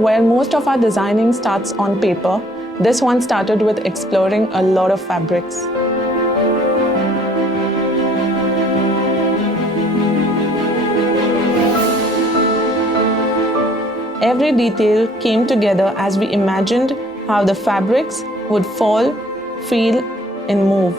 Where most of our designing starts on paper, this one started with exploring a lot of fabrics. Every detail came together as we imagined how the fabrics would fall, feel, and move.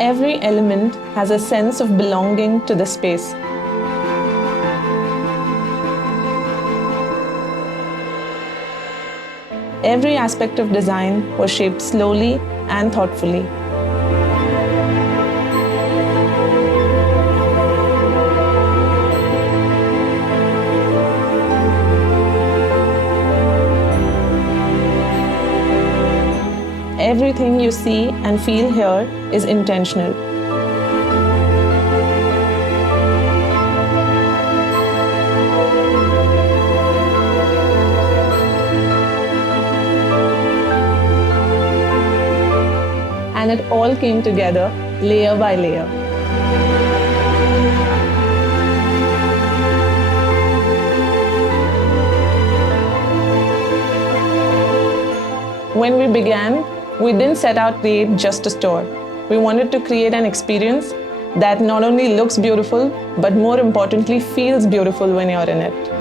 Every element has a sense of belonging to the space. Every aspect of design was shaped slowly and thoughtfully. Everything you see and feel here is intentional. And it all came together layer by layer. When we began, we didn't set out to create just a store. We wanted to create an experience that not only looks beautiful, but more importantly, feels beautiful when you're in it.